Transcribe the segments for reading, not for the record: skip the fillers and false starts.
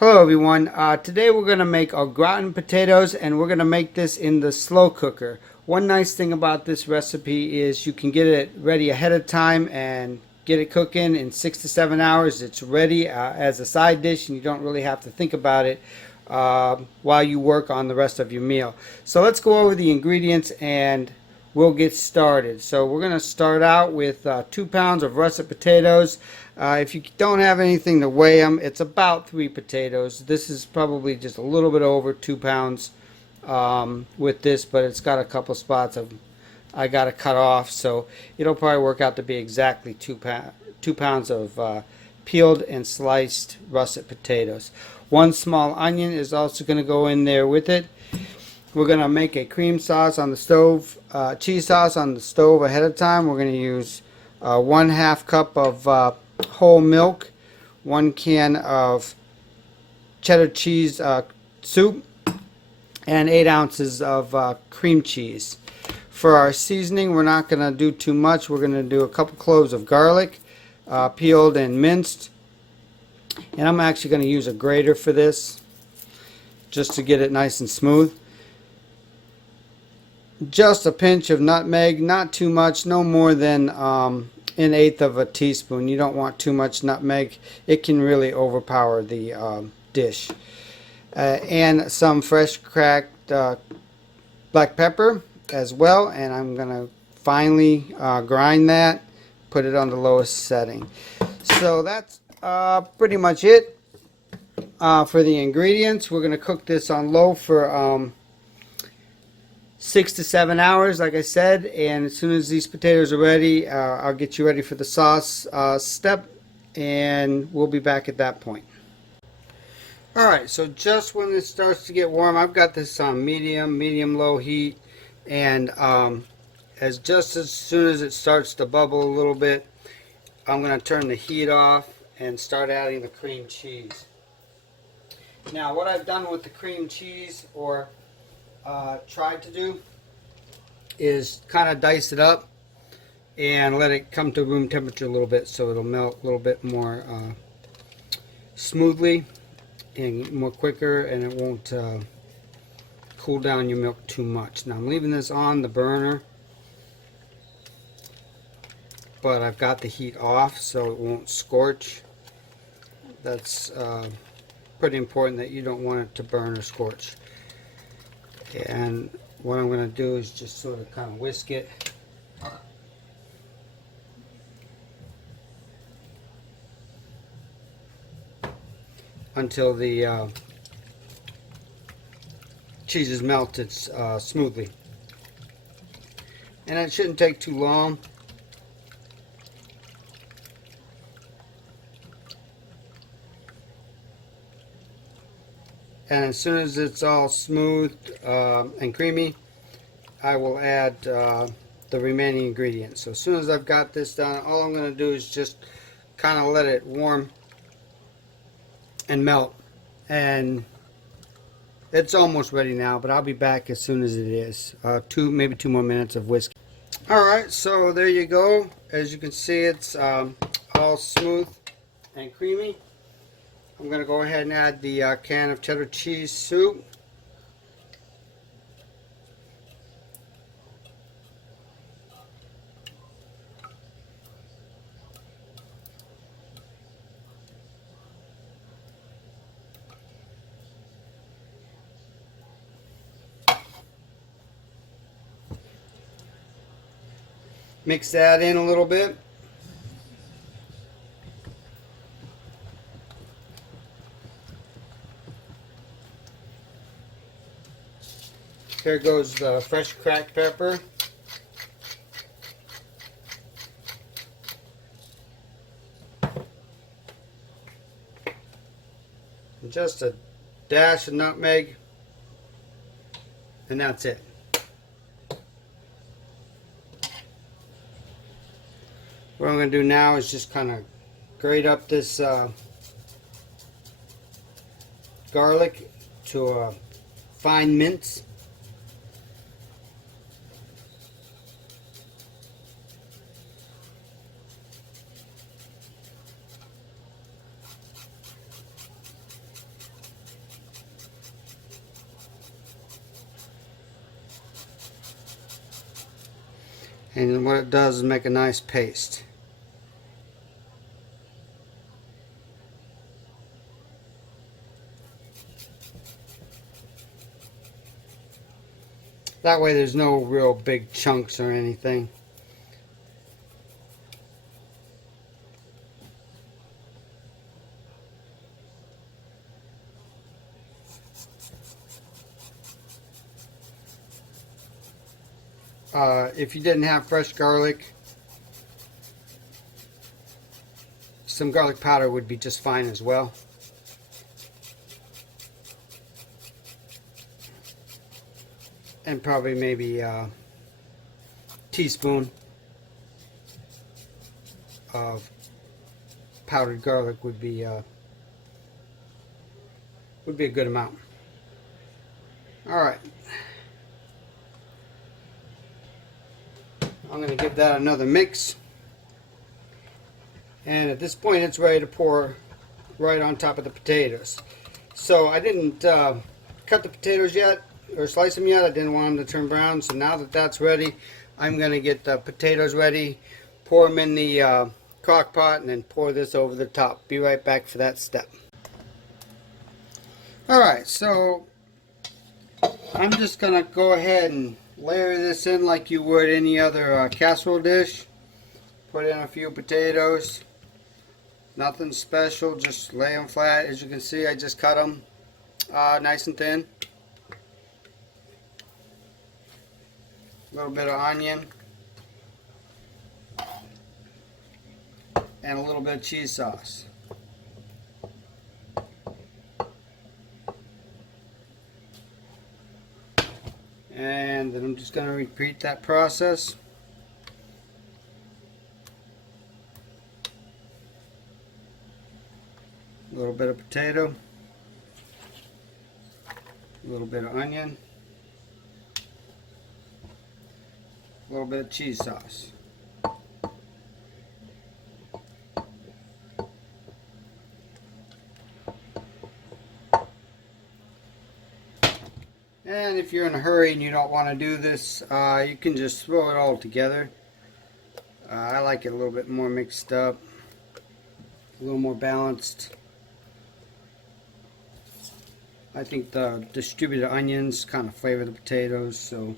Hello everyone. Today we're going to make our gratin potatoes, and we're going to make this in the slow cooker. One nice thing about this recipe is you can get it ready ahead of time and get it cooking in 6 to 7 hours. It's ready as a side dish, and you don't really have to think about it while you work on the rest of your meal. So let's go over the ingredients and we'll get started. So we're going to start out with 2 pounds of russet potatoes. If you don't have anything to weigh them, it's about 3 potatoes. This is probably just a little bit over 2 pounds with this, but it's got a couple spots I got to cut off, so it'll probably work out to be exactly 2 pounds of peeled and sliced russet potatoes. 1 small onion is also going to go in there with it. We're going to make a cream sauce on the stove, cheese sauce on the stove ahead of time. We're going to use 1/2 cup of whole milk, 1 can of cheddar cheese soup, and 8 ounces of cream cheese. For our seasoning, we're not going to do too much. We're going to do a couple cloves of garlic, peeled and minced. And I'm actually going to use a grater for this, just to get it nice and smooth. Just a pinch of nutmeg, not too much, no more than 1/8 of a teaspoon. You don't want too much nutmeg. It can really overpower the dish. And some fresh cracked black pepper as well, and I'm going to finely grind that, put it on the lowest setting. So that's pretty much it for the ingredients. We're going to cook this on low for 6 to 7 hours, like I said, and as soon as these potatoes are ready, I'll get you ready for the sauce step, and we'll be back at that point. Alright, so just when it starts to get warm, I've got this on medium-low heat, and as soon as it starts to bubble a little bit, I'm going to turn the heat off and start adding the cream cheese. Now, what I've done with the cream cheese, or tried to do, is kind of dice it up and let it come to room temperature a little bit, so it'll melt a little bit more smoothly and more quicker, and it won't cool down your milk too much. Now I'm leaving this on the burner, but I've got the heat off so it won't scorch. That's pretty important, that you don't want it to burn or scorch. And what I'm going to do is just sort of kind of whisk it until the cheese is melted smoothly. And it shouldn't take too long. And as soon as it's all smooth and creamy, I will add the remaining ingredients. So as soon as I've got this done, all I'm going to do is just kind of let it warm and melt. And it's almost ready now, but I'll be back as soon as it is. Maybe 2 more minutes of whisk. Alright, so there you go. As you can see, it's all smooth and creamy. I'm going to go ahead and add the can of cheddar cheese soup. Mix that in a little bit. Here goes the fresh cracked pepper. And just a dash of nutmeg. And that's it. What I'm going to do now is just kind of grate up this garlic to a fine mince. And what it does is make a nice paste. That way there's no real big chunks or anything. If you didn't have fresh garlic, some garlic powder would be just fine as well. And probably maybe a teaspoon of powdered garlic would be a good amount. All right. I'm going to give that another mix, and at this point it's ready to pour right on top of the potatoes. So I didn't cut the potatoes yet or slice them yet. I didn't want them to turn brown, so now that that's ready, I'm going to get the potatoes ready, pour them in the crock pot, and then pour this over the top. Be right back for that step. Alright, so I'm just going to go ahead and layer this in like you would any other casserole dish. Put in a few potatoes. Nothing special, just lay them flat. As you can see, I just cut them nice and thin. A little bit of onion. And a little bit of cheese sauce. And then I'm just going to repeat that process. A little bit of potato, a little bit of onion, a little bit of cheese sauce. And if you're in a hurry and you don't want to do this, you can just throw it all together. I like it a little bit more mixed up, a little more balanced. I think the distributed onions kind of flavor the potatoes, so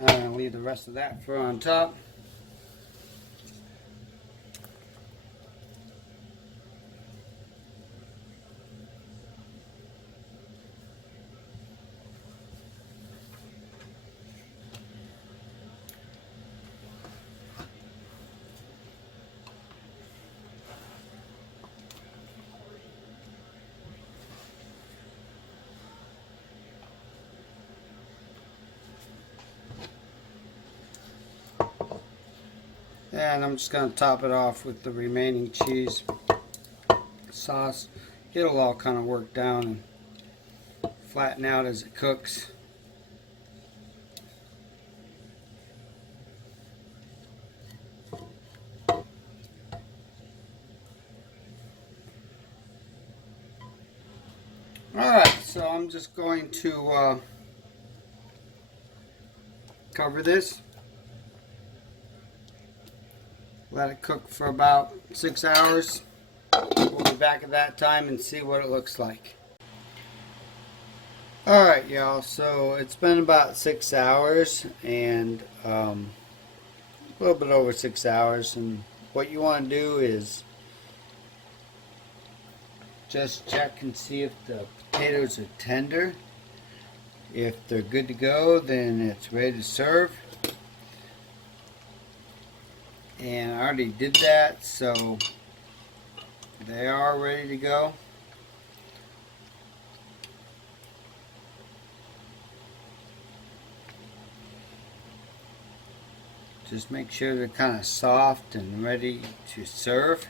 I'm going to leave the rest of that for on top. And I'm just going to top it off with the remaining cheese sauce. It'll all kind of work down and flatten out as it cooks. Alright, so I'm just going to cover this. Let it cook for about 6 hours. We'll be back at that time and see what it looks like. Alright y'all, so it's been about 6 hours and a little bit over 6 hours, and what you want to do is just check and see if the potatoes are tender. If they're good to go, then it's ready to serve. And I already did that, so they are ready to go. Just make sure they're kind of soft and ready to serve.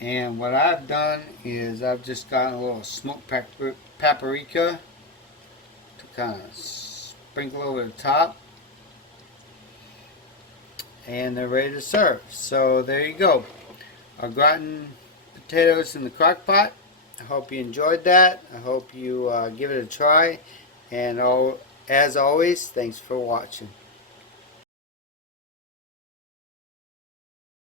And what I've done is I've just gotten a little smoked paprika to kind of sprinkle over the top. and they're ready to serve. So there you go. Our gratin potatoes in the crock pot. I hope you enjoyed that. I hope you give it a try. And as always, thanks for watching.